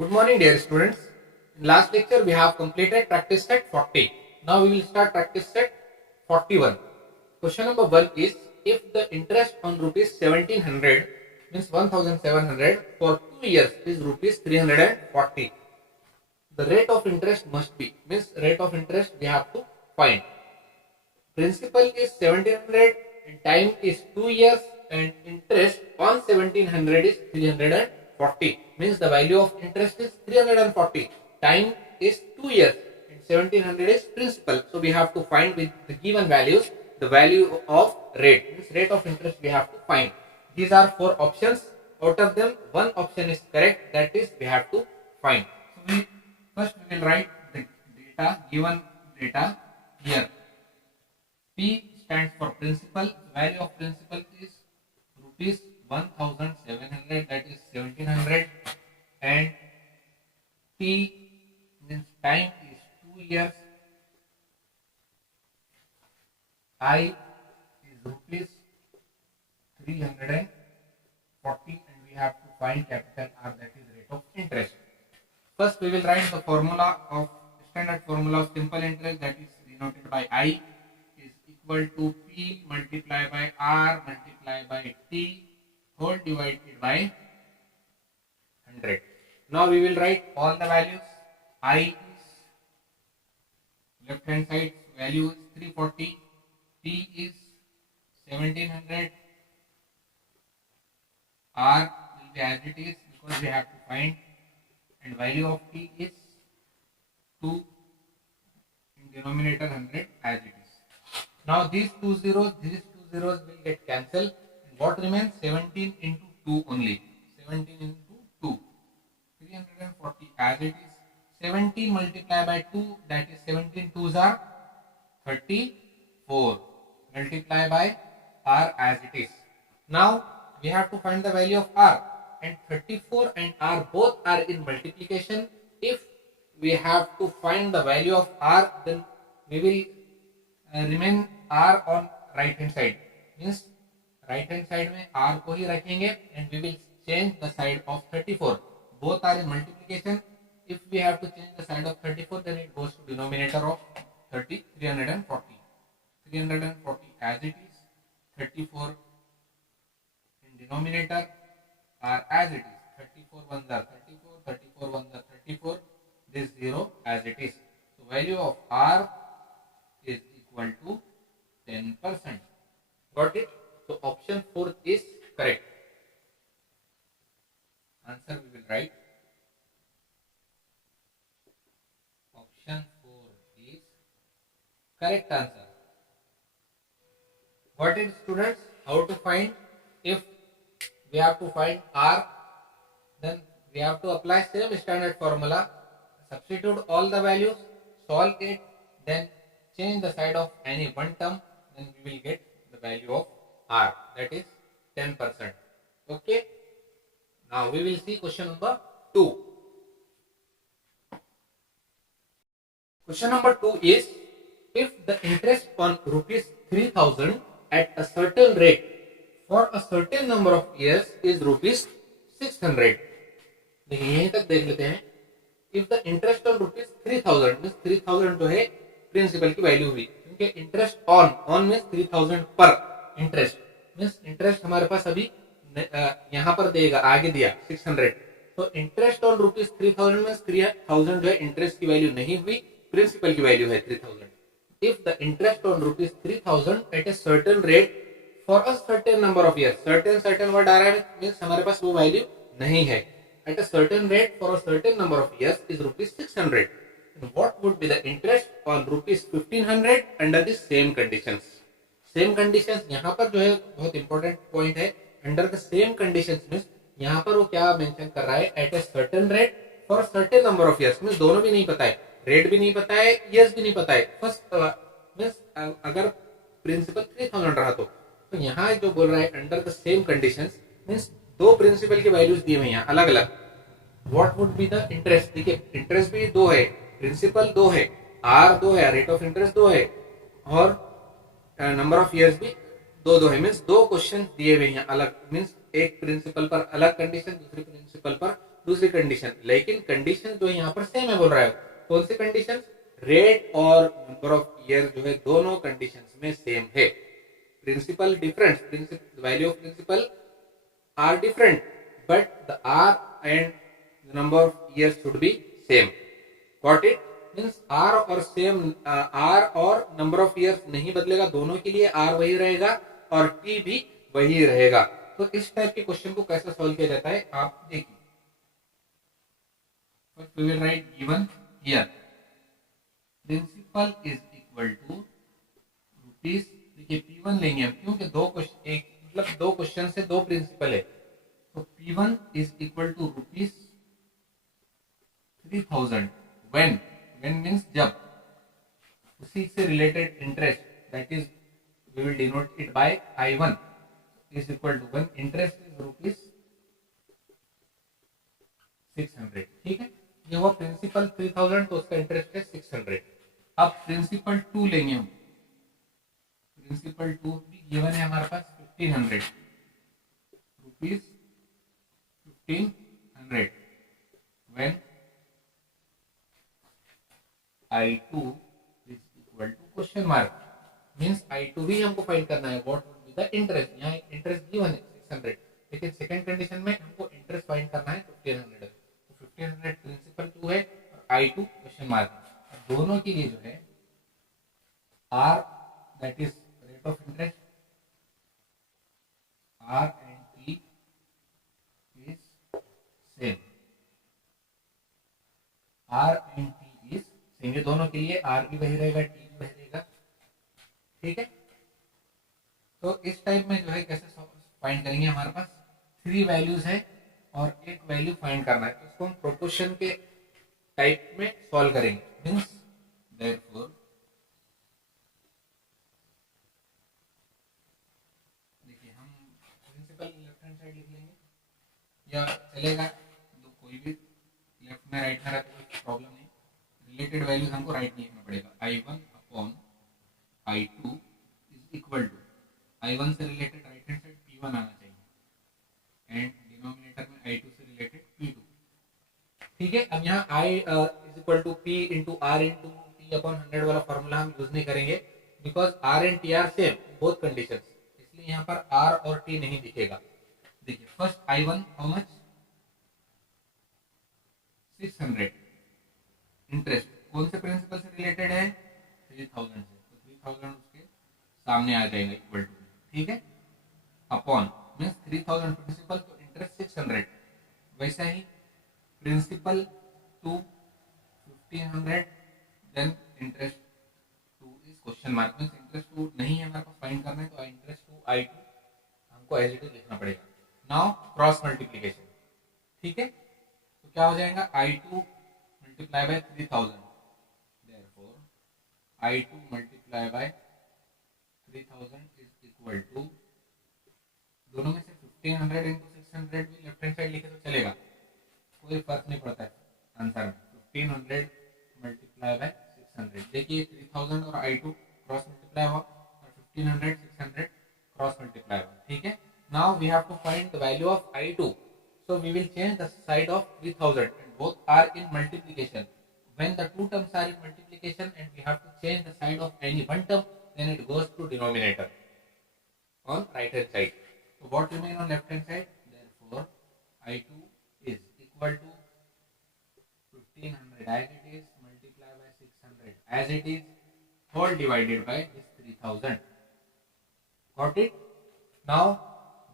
Good morning, dear students. In last lecture, we have completed practice set 40. Now we will start practice set 41. Question number 1 is, if the interest on rupees 1700 means 1700 for 2 years is rupees 340. The rate of interest must be, means rate of interest we have to find. Principal is 1700 and time is 2 years and interest on 1700 is 340. Means the value of interest is 340. Time is 2 years and 1700 is principal. So we have to find with the given values the value of rate. Means rate of interest we have to find. These are 4 options. Out of them, one option is correct. That is we have to find. So first we will write the data, given data here. P stands for principal. The value of principal is rupees 1700, that is 1700, and T means time is 2 years. I is rupees 340 and we have to find capital R, that is rate of interest. First we will write the formula of standard formula of simple interest, that is denoted by I, is equal to P multiplied by R multiplied by T whole divided by 100. Now we will write all the values. I is left hand side value is 340, P is 1700, R will be as it is because we have to find, and value of T is 2 in denominator 100 as it is. Now these two zeros will get cancelled. And what remains? 17 into 2 only. 17 into 2. 340 as it is. 17 multiplied by 2, that is 17 2s are 34. Multiply by R as it is. Now we have to find the value of R. And 34 and R both are in multiplication. If we have to find the value of R, then we will remain R on right hand side. Means right hand side में R को ही रखेंगे and we will change the side of 34. Both are in multiplication. If we have to change the side of 34, then it goes to denominator of 340. 340 as it is. 34 in denominator, R as it is. 34 ones are 34, 34 ones are 34. This 0 as it is. So value of R is equal to 10%. Got it? So option 4 is correct. Answer we will write. Option 4 is correct answer. Got it, students? How to find? If we have to find R, then we have to apply same standard formula. Substitute all the values, solve it, then change the side of any one term, then we will get the value of R, that is 10%. Okay. Now we will see question number 2. Question number 2 is, if the interest on rupees 3000 at a certain rate for a certain number of years is rupees 600. देखिए यहीं तक देख लेते हैं. If the interest on rupees 3000 means 3000 जो है principal की value हुई, क्योंकि इंटरेस्ट ऑन मीन्स 3000 पर इंटरेस्ट मीन्स इंटरेस्ट हमारे पास अभी यहाँ पर देगा, आगे दिया 600. तो इंटरेस्ट ऑन रुपीज 3000 मीन्स 3000 जो है इंटरेस्ट की वैल्यू नहीं हुई, प्रिंसिपल की वैल्यू है 3000. If the interest on rupees 3000 at a certain rate for a certain number of year, certain word आ रहा है मीन्स हमारे पास वो वैल्यू नहीं है. At a certain rate for a certain number of years is rupees 600. And what would be the interest on rupees 1500 under the same conditions? Same conditions यहाँ पर जो है बहुत important point है. Under the same conditions means यहाँ पर वो क्या mention कर रहा है? At a certain rate for a certain number of years means दोनों भी नहीं पता है, rate भी नहीं पता है, years भी नहीं पता है. First means अगर principal 3000 रहा तो यहाँ जो बोल रहा है under the same conditions means दो प्रिंसिपल की वैल्यूज दिए हुए हैं अलग अलग. What would be the interest? देखिए इंटरेस्ट भी 2 है, प्रिंसिपल 2 है, आर 2 है, रेट ऑफ इंटरेस्ट 2 है और नंबर ऑफ इयर्स भी 2 है. मीन्स 2 क्वेश्चन दिए हुए हैं अलग. मीन्स एक प्रिंसिपल पर अलग कंडीशन, दूसरी प्रिंसिपल पर दूसरी कंडीशन, लेकिन कंडीशन जो यहाँ पर सेम है बोल रहा है। कौन सी कंडीशन? रेट और नंबर ऑफ ईयर जो है दोनों कंडीशंस में सेम है। Principal difference, value of principal are different but the R and the number of years should be same. Got it? Means R और सेम, आर और number of years नहीं बदलेगा, दोनों के लिए आर वही रहेगा और टी भी वही रहेगा। तो इस टाइप के क्वेश्चन को कैसे सॉल्व किया जाता है आप देखिए। First we will write given here principal is equal to rupees, देखिए P1 लेंगे हम क्योंकि दो क्वेश्चन, एक मतलब दो क्वेश्चन से दो प्रिंसिपल है, तो P1 is equal to rupees 3000 when means जब उसी से related interest, that is we will denote it by I1 is equal to when interest is rupees 600। ठीक है, ये हुआ प्रिंसिपल 3000 तो उसका इंटरेस्ट है 600। अब प्रिंसिपल 2 लेंगे हम, प्रिंसिपल 2 भी गिवन है हमारे पास 1500 rupees 1500 when I2 is equal to question mark, means I2 भी हमको फाइंड करना है, what would be the interest. यहाँ इंटरेस्ट गिवन है 600, लेकिन सेकंड कंडीशन में हमको इंटरेस्ट फाइंड करना है 1500। तो 1500 प्रिंसिपल 2 है और I2 क्वेश्चन मार्क, दोनों के लिए जो है R that is rate of interest, R and T is same, R and T is same, ये दोनों के लिए R भी वही रहेगा, T भी वही रहेगा। ठीक है, तो इस टाइप में जो है कैसे फाइंड करेंगे, हमारे पास 3 वैल्यूज है और एक वैल्यू फाइंड करना है, तो इसको हम प्रोपोर्शन के टाइप में सॉल्व करेंगे। मींस देयरफॉर देखिए हम प्रिंसिपल लेफ्ट हैंड साइड लिख लेंगे या चलेगा तो कोई भी लेफ्ट में राइट में रहे तो कोई प्रॉब्लम नहीं। रिलेटेड वैल्यूज हमको राइट नहीं लिखना पड़ेगा। I1 upon I2 is equal to, I1 से related right hand side P1 आना चाहिए एंड डिनोमिनेटर में I2 से रिलेटेड P2। ठीक है, अब यहाँ I is equal to P into R into T upon 100 वाला फॉर्मूला हम यूज नहीं करेंगे because R and T are same both conditions, इसलिए यहाँ पर R और T नहीं दिखेगा। देखिए first I1 how much 600, interest कौन से प्रिंसिपल से रिलेटेड है 3000 से, तो 3000 उसके सामने आ जाएगा इक्वल टू। ठीक है, अपॉन मींस 3000 प्रिंसिपल तो इंटरेस्ट 600, वैसा ही principal 2 1500 then interest 2 is question mark, means interest 2 नहीं है हमारे पास, फाइंड करना है तो इंटरेस्ट 2 I2 हमको एज इट इज लिखना पड़ेगा। Now cross multiplication. ठीक है, तो क्या हो जाएगा I2 multiply by 3000, therefore I2 multiply by 3000 is equal to, दोनों में से 1500 इंटू 600 भी लेफ्ट हैंड साइड लिखे तो चलेगा, कोई फर्क नहीं पड़ता है आंसर में। 1500 मल्टीप्लाई बाय 600, देखिए 3000 और I2 क्रॉस मल्टीप्लाई हुआ और 1500 600 क्रॉस मल्टीप्लाई हुआ। ठीक है, now we have to find the value of I2, so we will change the side of 3000 and both are in multiplication. When the two terms are in multiplication and we have to change the side of any one term, then it goes to denominator on right hand side. So what remain on left hand side? Therefore I2 is equal to 1500 as it is multiplied by 600 as it is whole divided by this 3000. Got it? Now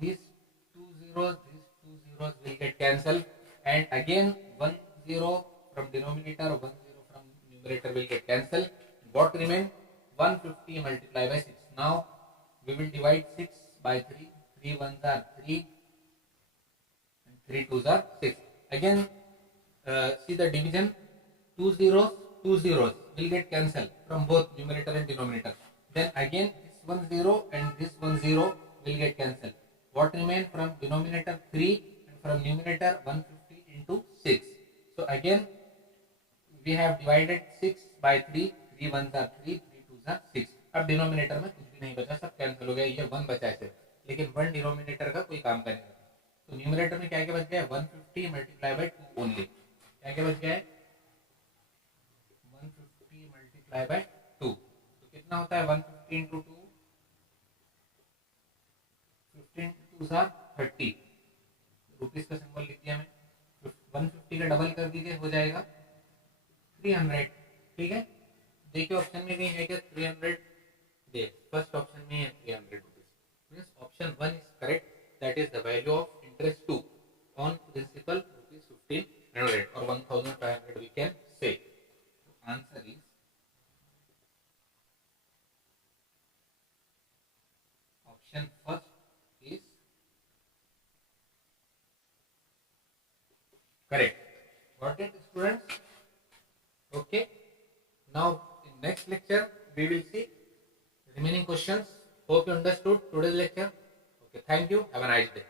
these two zeros will get cancelled and again 1 0 from denominator, 1 0 from numerator will get cancelled. What remain? 150 multiplied by 6. Now we will divide 6 by 3. 3 1s are 3 and 3 2s are 6. Again see the division, 2 zeros will get cancelled from both numerator and denominator. Then again this 1 0 and this 1 0 will get cancelled. What remain from denominator 3 and from numerator 150 into 6. So again we have divided 6 by 3, 3 1s are 3, 3 2s are 6. अब denominator में कुछ भी नहीं बचा, सब cancel हो गया, ये 1 बचा है सिर्फ, लेकिन 1 डिनोमिनेटर का कोई काम का नहीं होता। तो न्यूमरेटर में क्या क्या बच गया है 150 मल्टीप्लाई बाय 2 ओनली, क्या क्या बच गया है 150 मल्टीप्लाई बाय 2, तो कितना होता है 150 इंटू 2, 15 टू 30 रुपीज का सिंबल लिख दिया मैं, 150 का डबल कर दीजिए हो जाएगा 300, ठीक है। देखिए ऑप्शन में कहीं है क्या 300, दे फर्स्ट ऑप्शन में है 300 rupees, means option 1 is correct, that is the value of interest 2 on principal rupees 1500 और 1500 we can say, answer is option first is correct. Got it, students? Okay. Now, in next lecture, we will see remaining questions. Hope you understood today's lecture. Okay. Thank you. Have a nice day.